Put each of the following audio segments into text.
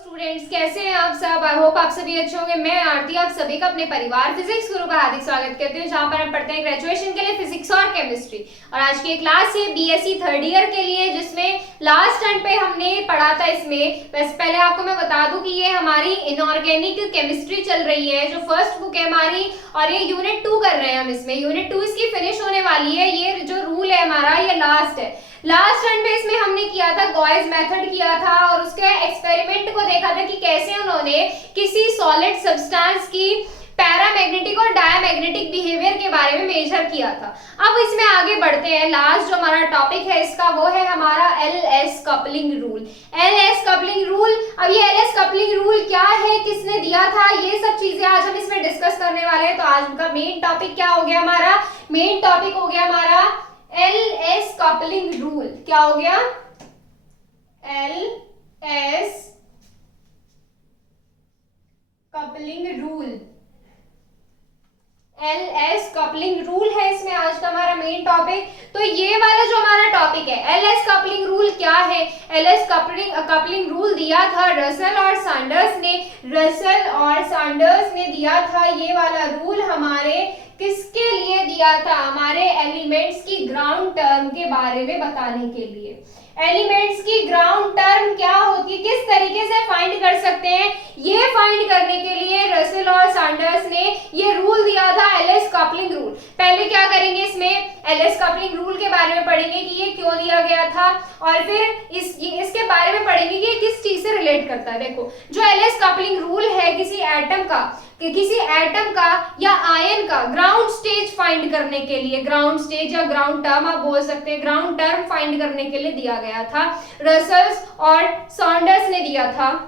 Students, कैसे हैं आप सब। आई होप आप सभी अच्छे होंगे। मैं आरती आप सभी का अपने परिवार फिजिक्स गुरु का हार्दिक स्वागत करती हूँ, जहाँ पर हम पढ़ते हैं ग्रेजुएशन के लिए फिजिक्स और केमिस्ट्री। और आज की क्लास है बीएससी थर्ड ईयर के लिए, जिसमें लास्ट टाइम पे हमने पढ़ा था। इसमें वैसे पहले आपको मैं बता दूं कि ये हमारी इनऑर्गेनिक केमिस्ट्री चल रही है, जो फर्स्ट बुक है हमारी, और ये यूनिट 2 कर रहे हैं हम। इसमें यूनिट 2 इसकी फिनिश होने वाली है। ये जो रूल है हमारा, ये लास्ट है। लास्ट रन में इसमें हमने किया था गॉयज मेथड किया था, और उसके एक्सपेरिमेंट को देखा था कि कैसे उन्होंने किसी सॉलिड सब्सटेंस की पैरामैग्नेटिक और डायमैग्नेटिक बिहेवियर के बारे में मेजर किया था। अब इसमें आगे बढ़ते हैं। लास्ट जो हमारा टॉपिक है इसका, वो है हमारा LS coupling rule. LS coupling rule, अब ये एलएस कपलिंग रूल क्या है, किसने दिया था, ये सब चीजें आज हम इसमें डिस्कस करने वाले हैं। तो आज का मेन टॉपिक क्या हो गया हमारा, मेन टॉपिक हो गया हमारा एलएस कपलिंग रूल। क्या हो गया, LS coupling rule. LS coupling rule है इसमें आज का हमारा मेन टॉपिक। तो ये वाला जो हमारा टॉपिक है, एलएस कपलिंग रूल क्या है। एलएस कपलिंग रूल दिया था रसेल और सैंडर्स ने। रसेल और सैंडर्स ने दिया था ये वाला रूल हमारे, किसके लिए दिया था, हमारे एलिमेंट्स की ग्राउंड टर्म के बारे में बताने के लिए। एलिमेंट्स की ग्राउंड टर्म क्या होती है, किस तरीके से फाइंड कर सकते हैं, ये फाइंड करने के लिए रसेल और सैंडर्स ने ये रूल दिया था, एलएस कपलिंग रूल। पहले क्या करेंगे, इसमें एलएस कपलिंग रूल के बारे में पढ़ेंगे कि ये क्यों दिया गया था, और फिर इसके बारे में पढ़ेंगे कि ये किस चीज से रिलेट करता है। देखो, जो एलएस कपलिंग रूल है, किसी एटम का या आयन का ग्राउंड स्टेज फाइंड करने के लिए, ग्राउंड स्टेज या ग्राउंड टर्म आप बोल सकते हैं, ग्राउंड टर्म फाइंड करने के लिए दिया गया था। रसेल और सैंडर्स ने दिया था।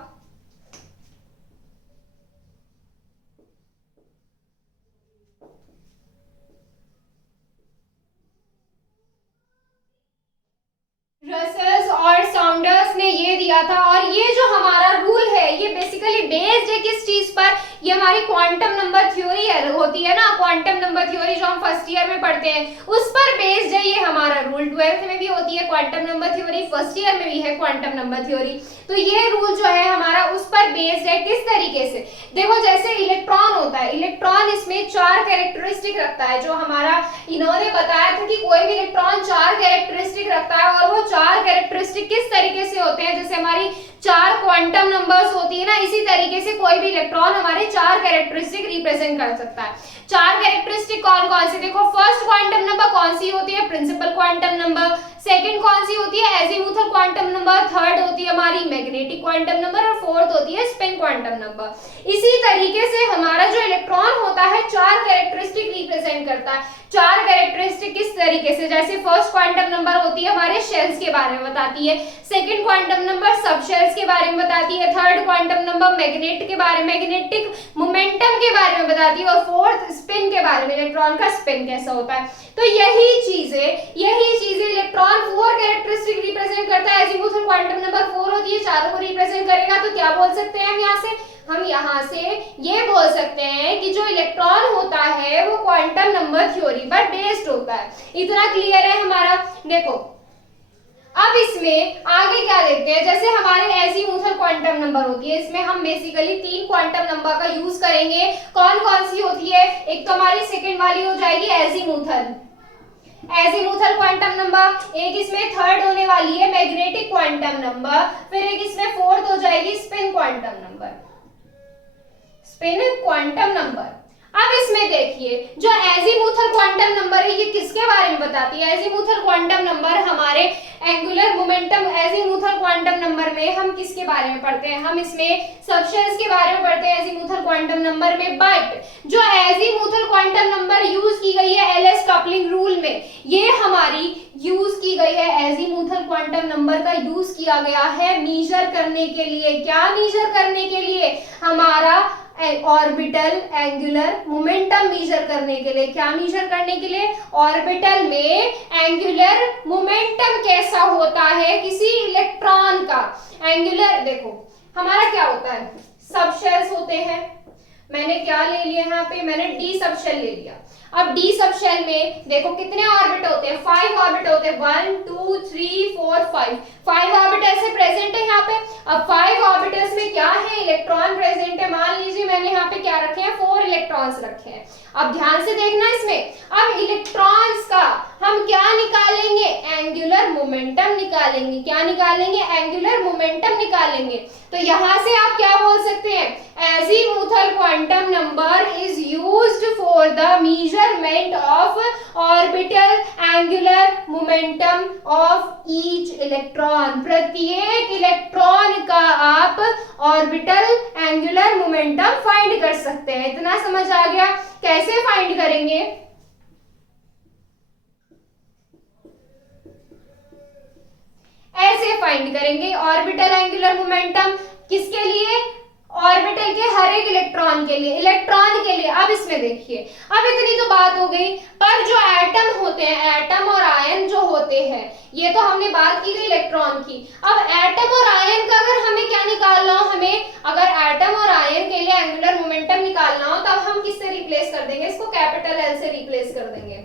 रसेल और सैंडर्स ने ये दिया था। और ये जो हमारा रूल है, ये बेसिकली बेस्ड है किस चीज पर, ये हमारी क्वांटम नंबर थ्योरी होती है ना, क्वांटम नंबर थ्योरी जो हम फर्स्ट ईयर में पढ़ते हैं, उस पर बेस्ड है ये हमारा रूल। 12th में भी होती है quantum number theory, first year में भी है क्वांटम नंबर थ्योरी। तो ये रूल जो है हमारा उस पर बेस्ड है। किस तरीके से, देखो जैसे इलेक्ट्रॉन होता है, इलेक्ट्रॉन इसमें 4 कैरेक्टरिस्टिक रखता है। जो हमारा इन्होंने बताया था कि कोई भी इलेक्ट्रॉन 4 कैरेक्टरिस्टिक रखता है, और वो 4 कैरेक्टरिस्टिक किस तरीके से होते हैं, जैसे हमारी 4 क्वांटम नंबर्स होती है ना, इसी तरीके से कोई भी इलेक्ट्रॉन हमारे 4 कैरेक्टरिस्टिक रिप्रेजेंट कर सकता है। 4 कैरेक्टरिस्टिक कौन कौन से, देखो फर्स्ट क्वांटम नंबर कौन सी होती है, प्रिंसिपल क्वांटम नंबर। सेकंड कौन सी होती है, एजीमुथल क्वांटम नंबर। थर्ड होती है हमारी मैग्नेटिक क्वांटम नंबर, और फोर्थ होती है स्पिन क्वांटम नंबर। इसी तरीके से हमारा जो इलेक्ट्रॉन होता है 4 कैरेक्टरिस्टिक रिप्रेजेंट करता है। 4 कैरेक्टरिस्टिक किस तरीके से, जैसे फर्स्ट क्वांटम नंबर होती है हमारे शेल्स के बारे में बताती है, सेकंड क्वांटम नंबर सब शेल्स के बारे में बताती है, third quantum number magnetic momentum के बारे में बताती है, और फोर्थ स्पिन के बारे में, इलेक्ट्रॉन का स्पिन कैसा होता है। तो यही चीजें इलेक्ट्रॉन 4 कैरेक्टरिस्टिक रिप्रेजेंट करता है। एजीमुथल क्वांटम नंबर 4 होती है, चारों को रिप्रेजेंट करेगा। तो क्या बोल सकते हैं हम यहाँ से ये बोल सकते हैं कि जो इलेक्ट्रॉन होता है वो क्वांटम नंबर थ्योरी पर बेस्ड होता है। इतना क्लियर है हमारा। देखो अब इसमें आगे क्या देखते हैं, जैसे हमारे एजीमुथल क्वांटम नंबर होती है, इसमें हम बेसिकली 3 क्वांटम नंबर का यूज करेंगे। कौन कौन सी होती है, एक तो हमारी सेकंड वाली हो जाएगी एजीमुथल क्वांटम नंबर, एक इसमें थर्ड होने वाली है मैग्नेटिक क्वांटम नंबर, फिर एक इसमें फोर्थ हो जाएगी स्पिन क्वांटम नंबर। अब इसमें देखिए, जो एजीमुथल क्वांटम नंबर है, ये किसके बारे में बताती है। एजीमुथल क्वांटम नंबर हमारे angular momentum, azimuthal quantum number में हम किसके बारे में पढ़ते हैं, हम इसमें सबशेल्स के बारे में पढ़ते हैं एजीमुथल क्वांटम नंबर में। बट जो एजीमुथल क्वांटम नंबर यूज की गई है एलएस कपलिंग रूल में, ये हमारी यूज की गई है, एजीमुथल क्वांटम नंबर का यूज किया गया है मेजर करने के लिए। क्या मेजर करने के लिए, हमारा ऑर्बिटल एंगुलर मोमेंटम मेजर करने के लिए। क्या मेजर करने के लिए, ऑर्बिटल में एंगुलर मोमेंटम कैसा होता है किसी इलेक्ट्रॉन का। एंगुलर, देखो हमारा क्या होता है, सबशेल्स होते हैं। मैंने क्या ले लिया यहाँ पे, मैंने डी सबशेल ले लिया। अब डी सबशेल में देखो कितने ऑर्बिट होते हैं, 5 ऑर्बिट होते हैं, 1 2 3 4 5 ऑर्बिटल से प्रेजेंट है यहाँ पे। अब 5 ऑर्बिटल्स में क्या इलेक्ट्रॉन प्रेजेंट है, मान लीजिए मैंने यहाँ पे क्या रखे हैं, 4 इलेक्ट्रॉन्स रखे हैं। अब ध्यान से देखना इसमें, अब इलेक्ट्रॉन्स का हम क्या निकालेंगे, एंगुलर मोमेंटम निकालेंगे। क्या निकालेंगे, एंगुलर मोमेंटम निकालेंगे। तो यहां से आप क्या बोल सकते हैं, azimuthal quantum number is used for the measurement of orbital angular momentum of each electron. प्रत्येक इलेक्ट्रॉन का आप ऑर्बिटल एंगुलर मोमेंटम फाइंड कर सकते हैं। इतना समझ आ गया, कैसे फाइंड करेंगे, ऐसे फाइंड करेंगे ऑर्बिटल एंगुलर मोमेंटम। किसके लिए, ऑर्बिटल के हर एक इलेक्ट्रॉन के लिए, इलेक्ट्रॉन के लिए। अब इसमें देखिए, अब इतनी तो बात हो गई, पर जो एटम होते हैं, एटम और आयन जो होते हैं, ये तो हमने बात की गई इलेक्ट्रॉन की। अब एटम और आयन का अगर हमें क्या निकालना हो, हमें अगर एटम और आयन के लिए एंगुलर मोमेंटम निकालना हो, तब हम किससे रिप्लेस कर देंगे, इसको कैपिटल एल से रिप्लेस कर देंगे।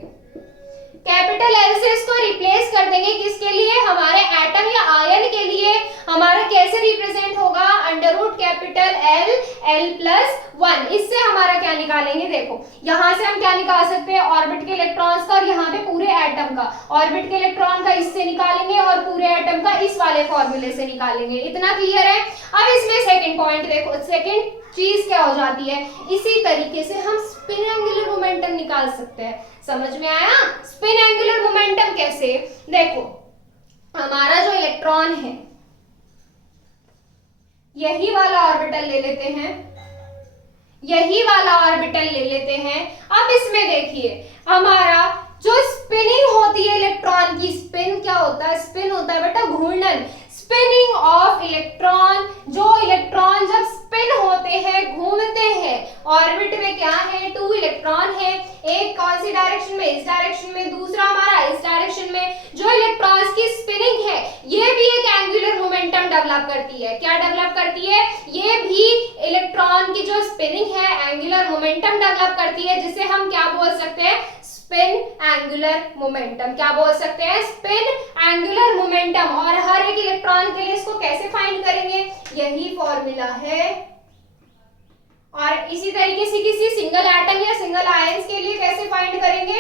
कैपिटल एल से इसको रिप्लेस कर देंगे, किसके लिए, हमारे एटम या आयन के लिए। हमारा कैसे रिप्रेजेंट होगा, under root capital L, L plus 1। इससे हमारा क्या निकालेंगे, देखो यहां से हम क्या निकाल सकते हैं, ऑर्बिट के इलेक्ट्रॉन्स का, और यहाँ पे पूरे एटम का। ऑर्बिट के इलेक्ट्रॉन का इससे निकालेंगे और पूरे एटम का इस वाले फॉर्मूले से निकालेंगे। इतना क्लियर है। अब इसमें सेकेंड पॉइंट देखो, सेकेंड चीज क्या हो जाती है, इसी तरीके से हम स्पिन एंगुलर मोमेंटम निकाल सकते हैं। समझ में आया, स्पिन एंगुलर मोमेंटम कैसे, देखो हमारा जो इलेक्ट्रॉन है, यही वाला ऑर्बिटल ले लेते हैं, यही वाला ऑर्बिटल ले लेते हैं। अब इसमें देखिए, हमारा जो स्पिनिंग होती है इलेक्ट्रॉन की, स्पिन क्या होता है, स्पिन होता है बेटा घूर्णन, स्पिनिंग ऑफ इलेक्ट्रॉन। जो इलेक्ट्रॉन जब स्पिन होते हैं, घूमते हैं, ऑर्बिट में क्या है, 2 इलेक्ट्रॉन है, एक कौन सी डायरेक्शन में, इस डायरेक्शन में, दूसरा हमारा इस डायरेक्शन में। जो इलेक्ट्रॉन्स की स्पिनिंग है, ये भी एक एंगुलर मोमेंटम डेवलप करती है। क्या डेवलप करती है, ये भी इलेक्ट्रॉन की जो स्पिनिंग है एंगुलर मोमेंटम डेवलप करती है, जिसे हम क्या बोल सकते हैं, स्पिन एंगुलर मोमेंटम। क्या बोल सकते हैं, स्पिन एंगुलर मोमेंटम। और हर एक इलेक्ट्रॉन के लिए इसको कैसे फाइंड करेंगे, यही फॉर्मूला है। और इसी तरीके से किसी सिंगल एटम या सिंगल आयंस के लिए कैसे फाइंड करेंगे,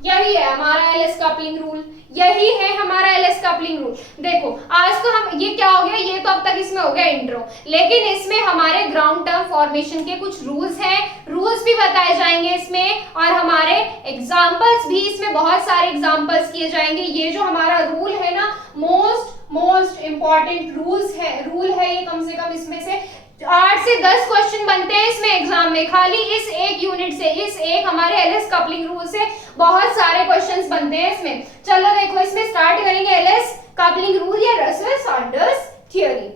यही है हमारा एलएस कपलिंग रूल, यही है हमारा एलएस कपलिंग रूल। देखो आज तो हम, ये क्या हो गया, ये तो अब तक इसमें हो गया इंट्रो, लेकिन इसमें हमारे ग्राउंड टर्म फॉर्मेशन के कुछ रूल्स हैं, रूल्स भी बताए जाएंगे इसमें, और हमारे एग्जांपल्स भी, इसमें बहुत सारे एग्जांपल्स किए जाएंगे। ये जो हमारा रूल है ना, मोस्ट इंपॉर्टेंट रूल है ये, कम से कम इसमें से 8 से 10 क्वेश्चन बनते हैं इसमें एग्जाम में, खाली इस एक यूनिट से, इस एक हमारे एलएस कपलिंग रूल से बहुत सारे क्वेश्चंस बनते हैं इसमें। चलो देखो, इसमें स्टार्ट करेंगे एलएस कपलिंग रूल या रसेल सॉन्डर्स थ्योरी।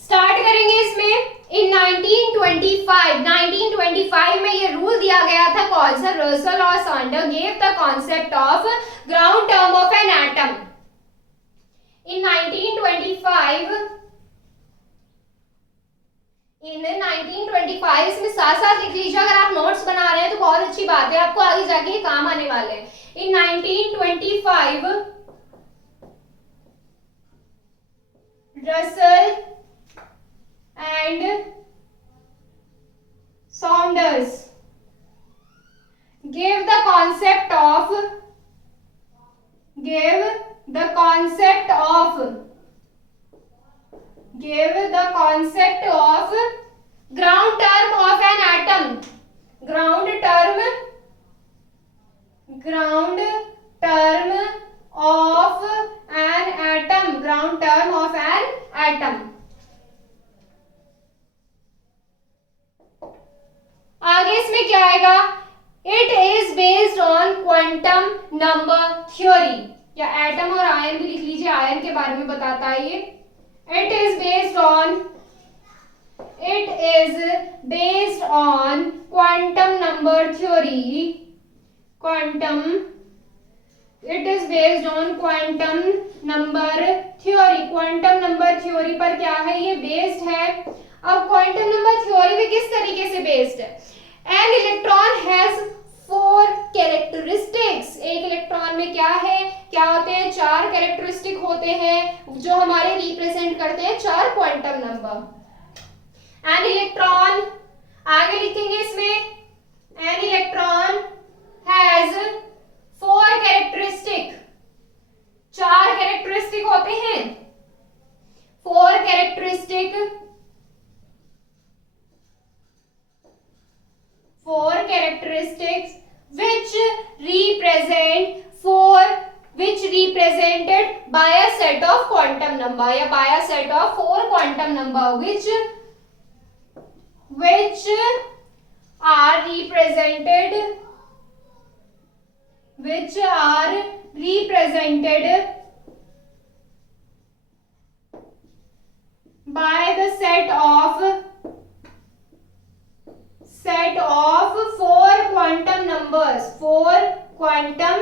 स्टार्ट करेंगे इसमें इन 1925 में ये रूल दिया गया था, कौन सा, रसेल और Saunders gave the concept of ground term of an atom. In 1925 इसमें साथ साथ लिख लीजिए, अगर आप नोट्स बना रहे हैं तो बहुत अच्छी बात है, आपको आगे जाके ये काम आने वाले हैं। इन 1925 Russell and Saunders gave the concept of ground term of an atom, ground term of an atom। आगे इसमें क्या आएगा, it is based on quantum number theory, या एटम और आयन भी लिख लीजिए, आयन के बारे में बताता है ये। It is based on quantum number theory, quantum number theory पर क्या है, ये बेस्ड है। अब क्वांटम नंबर थ्योरी थ्योरी भी किस तरीके से बेस्ड है। An electron has 4 characteristics. एक इलेक्ट्रॉन में क्या है, क्या होते हैं, 4 कैरेक्टरिस्टिक होते हैं जो हमारे रिप्रेजेंट करते हैं 4 क्वांटम नंबर। एन इलेक्ट्रॉन, आगे लिखेंगे इसमें, an electron has 4 characteristic, 4 characteristic होते हैं, 4 characteristic, 4 characteristics which represented by a set of quantum number या by a set of 4 quantum number which are represented by the set of 4 quantum numbers, 4 quantum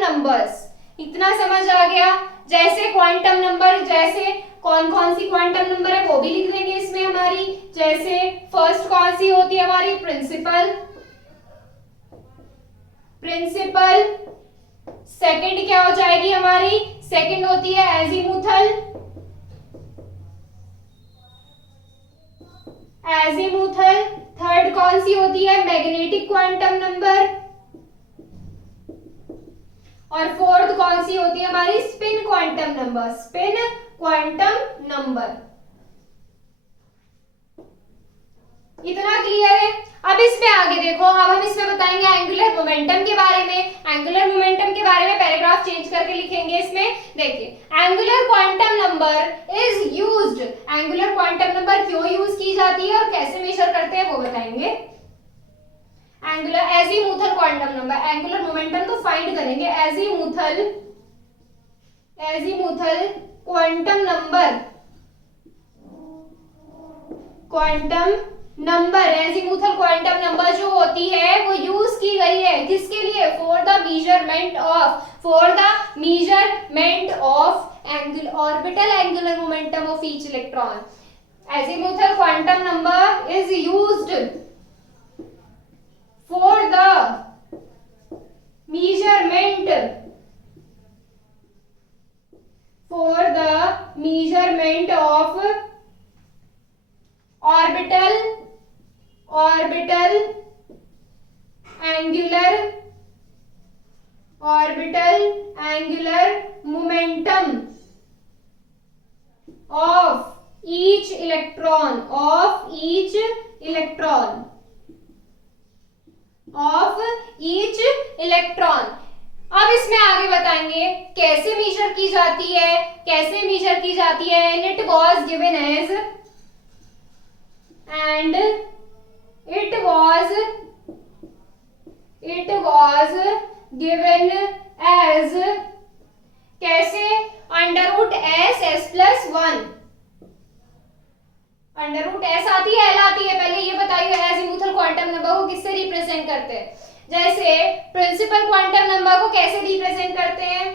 numbers। इतना समझ आ गया। जैसे quantum number, जैसे कौन कौन सी क्वांटम नंबर है वो भी लिख देंगे इसमें हमारी। जैसे फर्स्ट कौन सी होती है हमारी, प्रिंसिपल। सेकंड क्या हो जाएगी हमारी, सेकंड होती है एजीमुथल, थर्ड कौन सी होती है, मैग्नेटिक क्वांटम नंबर, और फोर्थ कौन सी होती है हमारी, स्पिन क्वांटम नंबर। इतना क्लियर है। अब इसमें आगे देखो, अब हम इसमें बताएंगे एंगुलर मोमेंटम के बारे में। एंगुलर मोमेंटम के बारे में पैराग्राफ चेंज करके लिखेंगे इसमें। देखिए, angular quantum number is used, angular quantum number क्यों यूज की जाती है और कैसे मेजर करते हैं वो बताएंगे। Angular azimuthal quantum number, angular momentum तो फाइंड करेंगे। Azimuthal quantum number, azimuthal quantum number जो होती है वो यूज की गई है किसके लिए, for the measurement of orbital angular momentum of each electron. Azimuthal quantum number is used for the measurement of orbital angular momentum of each electron अब इसमें आगे बताएंगे कैसे मेजर की जाती है, and it was given as कैसे, √s+1, √s आती है, L आती है। पहले ये बताइए एजीमुथल क्वांटम नंबर को किससे रिप्रेजेंट करते हैं। जैसे प्रिंसिपल क्वांटम नंबर को कैसे रिप्रेजेंट करते हैं,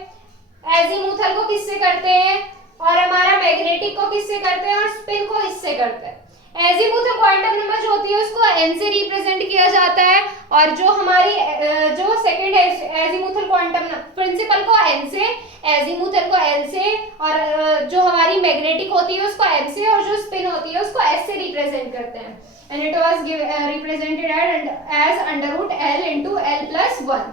एजीमुथल को किससे करते हैं, और हमारा मैग्नेटिक को किससे करते हैं, और स्पिन को इससे करते हैं। एजीमुथल क्वांटम नंबर जो होती है उसको n से रिप्रेजेंट किया जाता है, और जो हमारी जो सेकंड एजीमुथल क्वांटम प्रिंसिपल को n से, एजीमुथल को l से, और जो हमारी मैग्नेटिक होती है उसको m से, और जो स्पिन होती है उसको s से रिप्रेजेंट करते हैं। And it was represented as √L into L+1,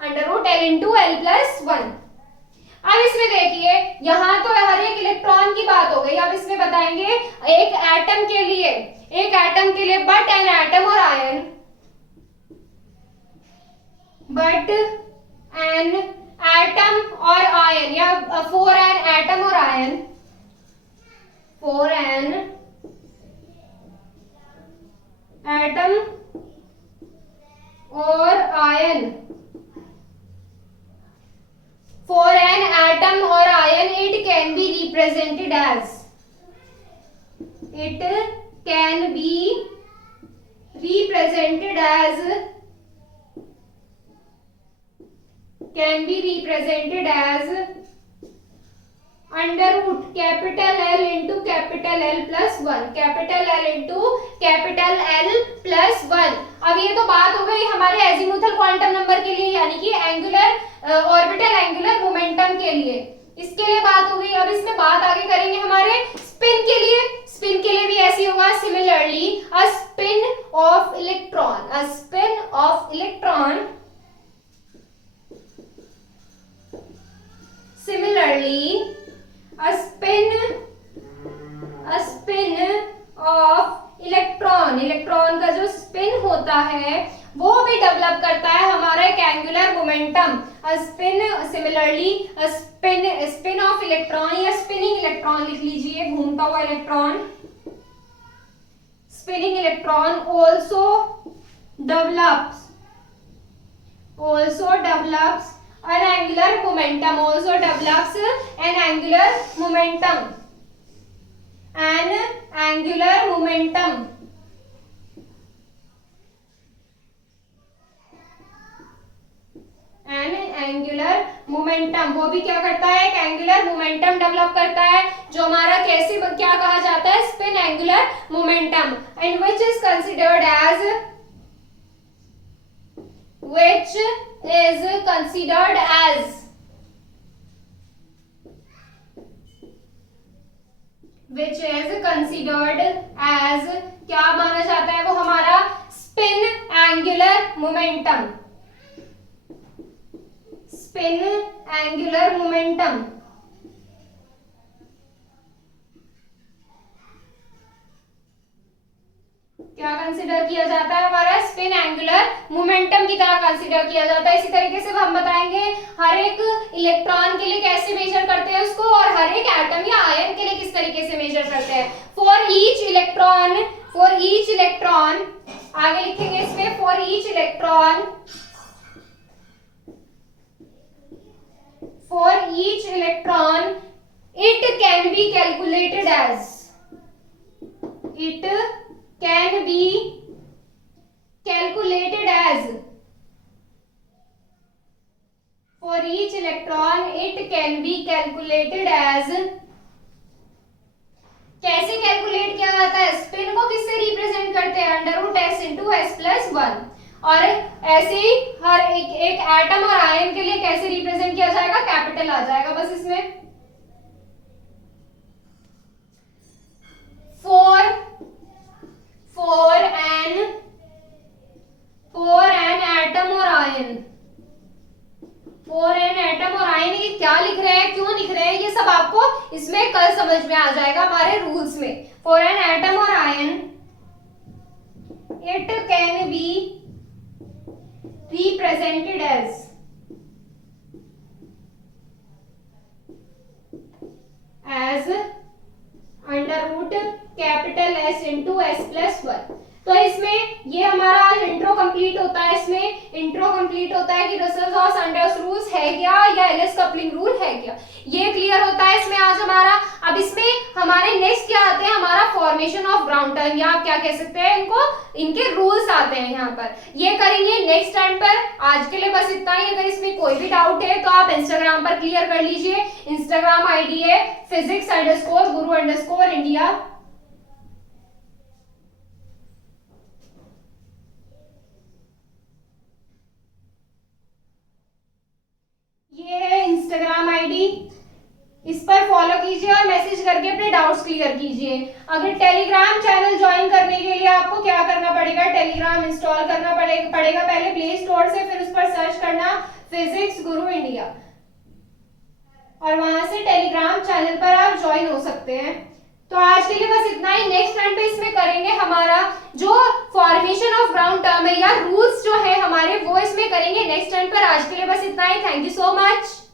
√L into L+1। अब इसमें देखिए, यहाँ तो हर एक इलेक्ट्रॉन की बात हो गई। अब इसमें बताएंगे एक एटम के लिए, बट एन एटम और आयन, या फॉर एन एटम और ion, it can be represented as under root capital L into capital L plus 1, capital L into capital L plus 1। अब ये तो बात हो गई हमारे एजीमुथल क्वांटम नंबर के लिए, यानी कि एंगुलर ऑर्बिटल एंगुलर मोमेंटम के लिए। इसके लिए बात हो गई। अब इसमें बात आगे करेंगे हमारे स्पिन के लिए। स्पिन के लिए भी ऐसी होगा, similarly a spin off electron, a spin off electron, similarly a spin of electron, electron का जो स्पिन होता है वो भी डेवलप करता है हमारा एक angular momentum. a spin similarly a spin of electron या स्पिनिंग इलेक्ट्रॉन लिख लीजिए, घूमता हुआ electron, spinning electron also develops an angular momentum, also develops an angular momentum, an angular momentum, an angular momentum। वो भी क्या करता है, एक एंगुलर मोमेंटम डेवलप करता है, जो हमारा कैसे क्या कहा जाता है, spin angular momentum, and which is considered as क्या माना जाता है, वो हमारा spin angular momentum, spin angular momentum. क्या कंसीडर किया जाता है, हमारा स्पिन एंगुलर मोमेंटम की तरह कंसीडर किया जाता है। इसी तरीके से हम बताएंगे हर एक इलेक्ट्रॉन के लिए कैसे मेजर करते हैं उसको, और हर एक एटम या आयन के लिए किस तरीके से मेजर करते हैं। फॉर ईच इलेक्ट्रॉन आगे लिखेंगे इसमें, for each electron it can be calculated as, it can be calculated as, for each electron it can be calculated as, कैसे कैलकुलेट किया जाता है, स्पिन को किससे रिप्रेजेंट करते हैं, under root s into S plus 1। और ऐसे ही हर एक एटम और आयन के लिए कैसे रिप्रेजेंट किया जाएगा, कैपिटल आ जाएगा बस इसमें। for an atom or ion, ये क्या लिख रहे हैं, क्यों लिख रहे हैं, ये सब आपको इसमें कल समझ में आ जाएगा हमारे रूल्स में। for an atom or ion it can be represented as under root capital S into S plus 1। तो इसमें ये हमारा आज इंट्रो कंप्लीट होता है, इसमें इंट्रो कंप्लीट होता है कि रसेल्स और सैंडर्स रूल्स है क्या या एलिस कपलिंग रूल है क्या, ये क्लियर होता है इसमें आज हमारा। अब इसमें हमारे नेक्स्ट क्या आते हैं, हमारा फॉर्मेशन ऑफ ग्राउंड टर्म, या आप क्या कह सकते हैं इनको, इनके रूल्स आते हैं यहाँ पर, ये करेंगे नेक्स्ट टाइम पर। आज के लिए बस इतना ही। अगर इसमें कोई भी डाउट है तो आप इंस्टाग्राम पर क्लियर कर लीजिए। इंस्टाग्राम आईडी है physics_guru_India। ये है इंस्टाग्राम आईडी, इस पर फॉलो कीजिए और मैसेज करके अपने डाउट्स क्लियर कीजिए। अगर टेलीग्राम चैनल ज्वाइन करने के लिए आपको क्या करना पड़ेगा, टेलीग्राम इंस्टॉल करना पड़ेगा पहले प्ले स्टोर से, फिर उस पर सर्च करना फिजिक्स गुरु इंडिया, और वहां से टेलीग्राम चैनल पर आप ज्वाइन हो सकते हैं। तो आज के लिए बस इतना ही। नेक्स्ट टाइम पे इसमें करेंगे हमारा जो फॉर्मेशन ऑफ ग्राउंड टर्म है या रूल्स जो है हमारे, वो इसमें करेंगे नेक्स्ट टाइम पर। आज के लिए बस इतना ही। Thank you so much.